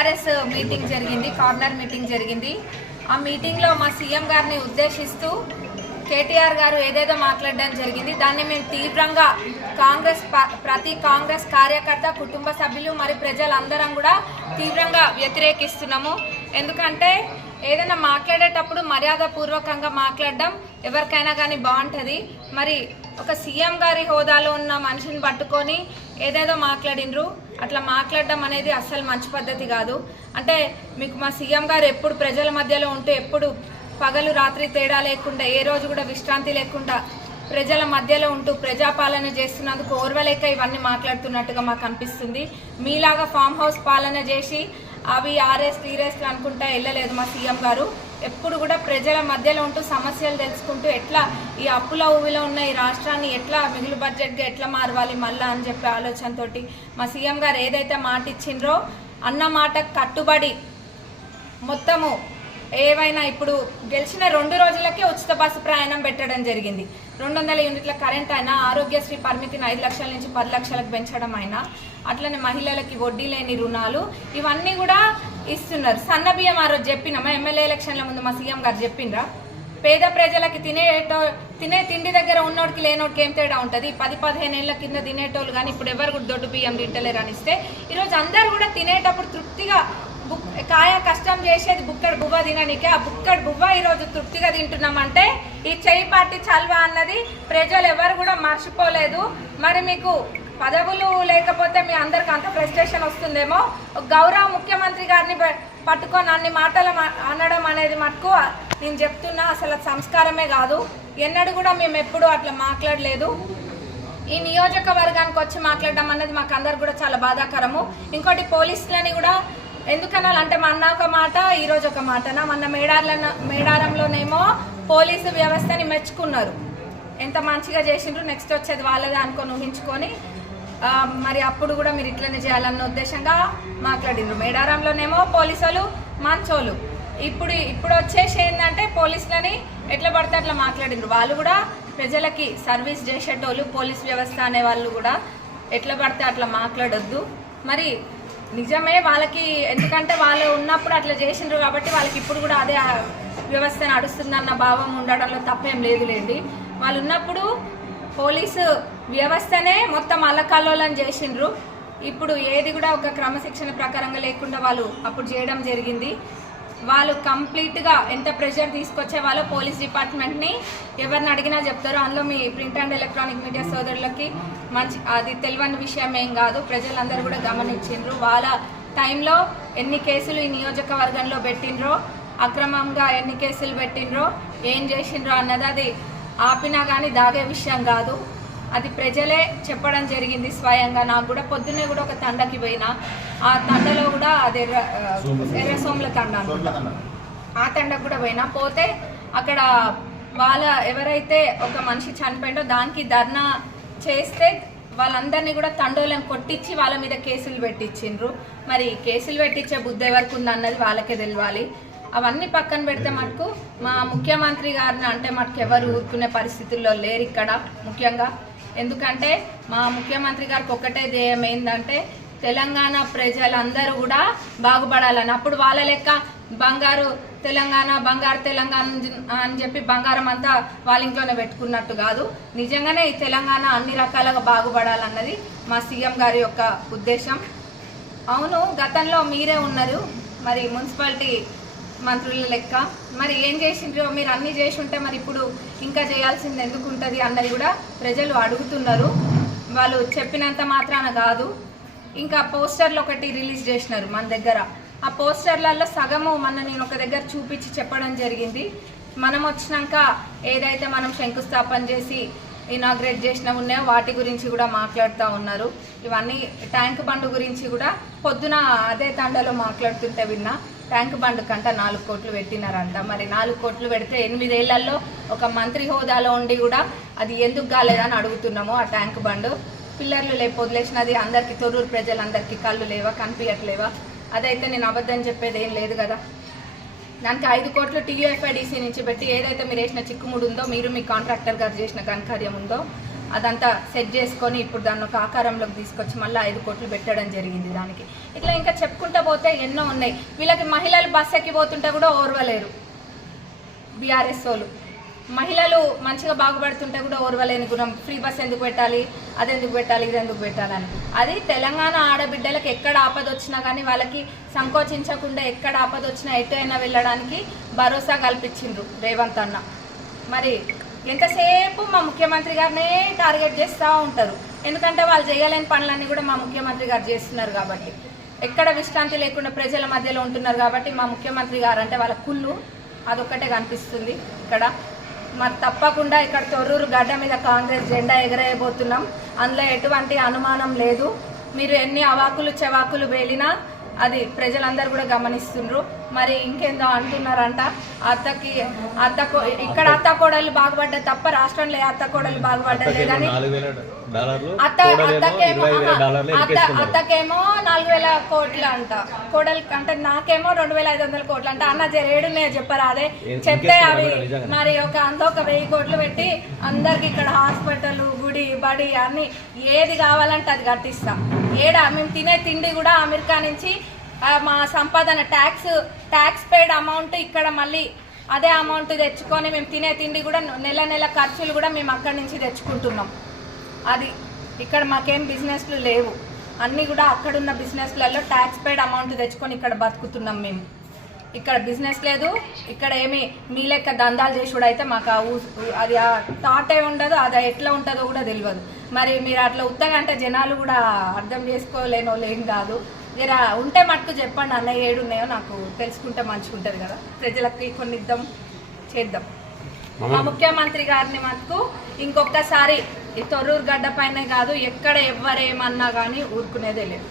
BRS meeting జరిగింది, corner meeting జరిగింది. ఆ మీటింగ్లో మా సీఎం గారిని ఉద్దేశిస్తూ కేటీఆర్ గారు ఏదేదో మాట్లాడడం జరిగింది. దాన్ని మేము తీవ్రంగా ప్రతి కాంగ్రెస్ కార్యకర్త, కుటుంబ సభ్యులు మరి ప్రజలందరం కూడా తీవ్రంగా వ్యతిరేకిస్తున్నాము. ఎందుకంటే ఏదైనా మాట్లాడేటప్పుడు మర్యాదపూర్వకంగా మాట్లాడడం ఎవరికైనా కానీ బాగుంటుంది. మరి ఒక సీఎం గారి హోదాలో ఉన్న మనిషిని పట్టుకొని ఏదేదో మాట్లాడినరు. అట్లా మాట్లాడడం అనేది అస్సలు మంచి పద్ధతి కాదు. అంటే మీకు మా సీఎం గారు ఎప్పుడు ప్రజల మధ్యలో ఉంటూ, ఎప్పుడు పగలు రాత్రి తేడా లేకుండా, ఏ రోజు కూడా విశ్రాంతి లేకుండా ప్రజల మధ్యలో ఉంటూ ప్రజాపాలన చేస్తున్నందుకు ఓర్వలేక ఇవన్నీ మాట్లాడుతున్నట్టుగా మాకు అనిపిస్తుంది. మీలాగా ఫామ్ హౌస్ పాలన చేసి అవి ఆర్ఎస్ టీరెస్ట్లు అనుకుంటా వెళ్ళలేదు మా సీఎం గారు. ఎప్పుడు కూడా ప్రజల మధ్యలో ఉంటూ సమస్యలు తెలుసుకుంటూ ఎట్లా ఈ అప్పుల ఊవిలో ఉన్న ఈ రాష్ట్రాన్ని ఎట్లా మిగులు బడ్జెట్గా ఎట్లా మారవాలి మళ్ళా అని చెప్పే ఆలోచనతోటి మా సీఎం గారు ఏదైతే మాట ఇచ్చిండ్రో అన్న మాట కట్టుబడి మొత్తము ఏవైనా ఇప్పుడు గెలిచిన 2 రోజులకే ఉచిత బస్సు ప్రయాణం పెట్టడం జరిగింది. 200 యూనిట్ల కరెంట్ అయినా, ఆరోగ్యశ్రీ పరిమితిని 5 లక్షల నుంచి 10 లక్షలకు పెంచడం అయినా, అట్లనే మహిళలకి వడ్డీ లేని రుణాలు ఇవన్నీ కూడా ఇస్తున్నారు. సన్న బియ్యం ఆ రోజు చెప్పినామా? ఎమ్మెల్యే ఎలక్షన్ల ముందు మా సీఎం గారు చెప్పిండ్రా? పేద ప్రజలకి తినే తిండి దగ్గర ఉన్నోడికి లేనోడికి ఏం తేడా ఉంటుంది? 10-15 ఏళ్ల కింద తినేటోళ్ళు కానీ ఇప్పుడు ఎవరు కూడా దొడ్డు బియ్యం తింటలేరు అనిస్తే ఈరోజు అందరు కూడా తినేటప్పుడు తృప్తిగా కాయ కష్టం చేసేది బుక్కడు బువ్వ తినడానికి, ఆ బుక్కడు బువ్వ ఈరోజు తృప్తిగా తింటున్నామంటే ఈ చేయి పార్టీ చల్వ అన్నది ప్రజలు ఎవరు కూడా మర్చిపోలేదు. మరి మీకు పదవులు లేకపోతే మీ అందరికి అంత ఫ్రస్ట్రేషన్ వస్తుందేమో. గౌరవ ముఖ్యమంత్రి గారిని పట్టుకొని అన్ని మాటలు అనడం అనేది మటుకు నేను చెప్తున్నా అసలు సంస్కారమే కాదు. ఎన్నడూ కూడా మేము ఎప్పుడు అట్లా మాట్లాడలేదు. ఈ నియోజకవర్గానికి వచ్చి మాట్లాడడం అన్నది మాకు అందరు కూడా చాలా బాధాకరము. ఇంకోటి పోలీసులని కూడా ఎందుకనాలంటే మొన్న ఒక మాట ఈరోజు ఒక మాటనా? మొన్న మేడారంలోనేమో పోలీసు వ్యవస్థని మెచ్చుకున్నారు, ఎంత మంచిగా చేసిండ్రు, నెక్స్ట్ వచ్చేది వాళ్ళదే అనుకొని ఊహించుకొని మరి అప్పుడు కూడా మీరు ఇట్లనే చేయాలన్న ఉద్దేశంగా మాట్లాడిండ్రు. మేడారంలోనేమో పోలీసులు మంచోళ్ళు, ఇప్పుడు వచ్చేసి ఏంటంటే పోలీసులని ఎట్లా పడితే అట్లా మాట్లాడిండ్రు. వాళ్ళు కూడా ప్రజలకి సర్వీస్ చేసేటోళ్ళు, పోలీస్ వ్యవస్థ అనే వాళ్ళు కూడా ఎట్లా పడితే అట్లా మాట్లాడొద్దు. మరి నిజమే వాళ్ళకి, ఎందుకంటే వాళ్ళు ఉన్నప్పుడు అట్లా చేసిండ్రు కాబట్టి వాళ్ళకి ఇప్పుడు కూడా అదే వ్యవస్థ నడుస్తుందన్న భావం ఉండడంలో తప్పేం లేదులేండి. వాళ్ళు ఉన్నప్పుడు పోలీసు వ్యవస్థనే మొత్తం అల్లకల్లోలం చేసిండ్రు. ఇప్పుడు ఏది కూడా ఒక క్రమశిక్షణ ప్రకారంగా లేకుండా వాళ్ళు అప్పుడు చేయడం జరిగింది. వాళ్ళు కంప్లీట్గా ఎంత ప్రెషర్ తీసుకొచ్చే వాళ్ళు పోలీస్ డిపార్ట్మెంట్ని ఎవరిని అడిగినా చెప్తారు. అందులో me print and electronic media సోదరులకి అది తెలియని విషయం ఏం కాదు, ప్రజలందరూ కూడా గమనించిండ్రు. వాళ్ళ టైంలో ఎన్ని కేసులు ఈ నియోజకవర్గంలో పెట్టిండ్రో, అక్రమంగా ఎన్ని కేసులు పెట్టిండ్రో, ఏం చేసిండ్రో అన్నది అది ఆపినా కానీ దాగే విషయం కాదు. అది ప్రజలే చెప్పడం జరిగింది స్వయంగా. నాకు కూడా పొద్దున్నే కూడా ఒక తండకి పోయినా, ఆ తండలో కూడా అది ఎర్రసోముల తండ అనుకుంటా, ఆ తండకు కూడా పోతే అక్కడ వాళ్ళ ఎవరైతే ఒక మనిషి చనిపోయిందో దానికి ధర్నా చేస్తే వాళ్ళందరినీ కూడా తండోలను కొట్టించి వాళ్ళ మీద కేసులు పెట్టించిండ్రు. మరి కేసులు పెట్టించే బుద్ధి ఎవరికి ఉందన్నది వాళ్ళకే తెలియాలి. అవన్నీ పక్కన పెడితే మటుకు మా ముఖ్యమంత్రి గారిని అంటే మటుకు ఎవరు ఊరుకునే పరిస్థితుల్లో లేరు ఇక్కడ ముఖ్యంగా. ఎందుకంటే మా ముఖ్యమంత్రి గారికి ఒక్కటే ధ్యేయం ఏంటంటే తెలంగాణ ప్రజలందరూ కూడా బాగుపడాలని. అప్పుడు వాళ్ళ లెక్క బంగారు తెలంగాణ అని చెప్పి బంగారం అంతా వాళ్ళ ఇంట్లోనే పెట్టుకున్నట్టు కాదు. నిజంగానే ఈ తెలంగాణ అన్ని రకాలుగా బాగుపడాలన్నది మా సీఎం గారి యొక్క ఉద్దేశం. అవును, గతంలో మీరే ఉన్నారు మరి మున్సిపాలిటీ మంత్రుల లెక్క, మరి ఏం చేసిండ్రో మీరు అన్నీ చేసి ఉంటే మరి ఇప్పుడు ఇంకా చేయాల్సింది ఎందుకు ఉంటుంది అన్నది కూడా ప్రజలు అడుగుతున్నారు. వాళ్ళు చెప్పినంత మాత్రాన కాదు. ఇంకా పోస్టర్లు ఒకటి రిలీజ్ చేసినారు మన దగ్గర. ఆ పోస్టర్లలో సగము నేను ఒక దగ్గర చూపించి చెప్పడం జరిగింది. మనం వచ్చినాక ఏదైతే మనం శంకుస్థాపన చేసి ఇనాగ్రేట్ చేసినా ఉన్నాయో వాటి గురించి కూడా మాట్లాడుతూ ఉన్నారు. ఇవన్నీ ట్యాంక్ బండ్ గురించి కూడా పొద్దున అదే తండలో మాట్లాడుతుంటే విన్నా. ట్యాంక్ బండ్ కంట 4 కోట్లు పెట్టినారంట. మరి 4 కోట్లు పెడితే 8 ఏళ్లలో ఒక మంత్రి హోదాలో ఉండి కూడా అది ఎందుకు కాలేదని అడుగుతున్నాము. ఆ ట్యాంక్ బండ్ పిల్లర్లు వదిలేసినది అందరికీ, తొర్రూరు ప్రజలందరికీ కళ్ళు లేవా, కనిపించట్లేవా? అదైతే నేను అబద్ధం చెప్పేది ఏం లేదు కదా. దానికి 5 కోట్లు టీయూఎఫ్ఐడిసి నుంచి పెట్టి ఏదైతే మీరు వేసిన చిక్కుముడు ఉందో, మీరు మీ కాంట్రాక్టర్ గారు చేసిన ఘనకార్యం ఉందో అదంతా సెట్ చేసుకొని ఇప్పుడు దాన్ని ఒక ఆకారంలోకి తీసుకొచ్చి మళ్ళీ 5 కోట్లు పెట్టడం జరిగింది దానికి. ఇట్లా ఇంకా చెప్పుకుంటూ పోతే ఎన్నో ఉన్నాయి. వీళ్ళకి మహిళలు బస్ ఎక్కిపోతుంటే కూడా ఓర్వలేరు బీఆర్ఎస్ వాళ్ళు. మహిళలు మంచిగా బాగుపడుతుంటే కూడా ఓర్వలేని గుణం. ఫ్రీ బస్ ఎందుకు పెట్టాలి, అది ఎందుకు పెట్టాలి, ఇది ఎందుకు పెట్టాలని. అది తెలంగాణ ఆడబిడ్డలకు ఎక్కడ ఆపద వచ్చినా కానీ వాళ్ళకి సంకోచించకుండా ఎక్కడ ఆపద వచ్చినా ఎటు అయినా వెళ్ళడానికి భరోసా కల్పించిండ్రు రేవంత్ అన్న. మరి ఎంతసేపు మా ముఖ్యమంత్రి గారినే టార్గెట్ చేస్తూ ఉంటారు. ఎందుకంటే వాళ్ళు చేయలేని పనులన్నీ కూడా మా ముఖ్యమంత్రి గారు చేస్తున్నారు కాబట్టి, ఎక్కడ విశ్రాంతి లేకుండా ప్రజల మధ్యలో ఉంటున్నారు కాబట్టి మా ముఖ్యమంత్రి గారు అంటే వాళ్ళ కుళ్ళు అదొక్కటే కనిపిస్తుంది ఇక్కడ. మరి తప్పకుండా ఇక్కడ తొర్రూరు గడ్డ మీద కాంగ్రెస్ జెండా ఎగరేయబోతున్నాం. అందులో ఎటువంటి అనుమానం లేదు. మీరు ఎన్ని అవాకులు చెవాకులు వేలినా అది ప్రజలందరూ కూడా గమనిస్తుండ్రు. మరి ఇంకేందో అంటున్నారంట ఇక్కడ అత్త కోడలు బాగుపడ్డా తప్ప రాష్ట్రంలో అత్తకోడలు బాగుపడ్డలే కానీ అత్తకేమో 4,000 కోట్లు అంట, కోడలు అంటే నాకేమో 2,500 కోట్లు అంట. అన్న జరేడునే చెప్పరా అదే చెప్తే అవి మరి ఒక 1,000 కోట్లు పెట్టి అందరికి ఇక్కడ హాస్పిటల్ గుడి బడి అన్ని ఏది కావాలంటే అది కట్టిస్తాం. మేము తినే తిండి కూడా అమెరికా నుంచి మా సంపాదన ట్యాక్స్ పెయిడ్ అమౌంట్ ఇక్కడ మళ్ళీ అదే అమౌంట్ తెచ్చుకొని మేము తినే తిండి కూడా నెల ఖర్చులు కూడా మేము అక్కడి నుంచి తెచ్చుకుంటున్నాం. అది ఇక్కడ మాకేం బిజినెస్లు లేవు, అన్నీ కూడా అక్కడున్న బిజినెస్లలో ట్యాక్స్ పెయిడ్ అమౌంట్ తెచ్చుకొని ఇక్కడ బతుకుతున్నాం మేము. ఇక్కడ బిజినెస్ లేదు, ఇక్కడ ఏమి మీ లెక్క దందాలు చేసుడు అయితే మాకు అది ఆ థాటే ఉండదు, అది ఎట్లా ఉంటుందో కూడా తెలియదు. మరి మీరు అట్లా ఉత్తగా అంటే జనాలు కూడా అర్థం చేసుకోలేనో లేం కాదు. జర ఉంటే మటుకు చెప్పండి అన్న, ఏడున్నాయో నాకు తెలుసుకుంటే మంచిగా ఉంటుంది కదా, ప్రజలకి కొన్ని ఇద్దాం చేద్దాం. మా ముఖ్యమంత్రి గారిని మటుకు ఇంకొకసారి ఈ తొర్రూరు గడ్డ పైనే కాదు ఎక్కడ ఎవరేమన్నా కానీ ఊరుకునేదే లేదు.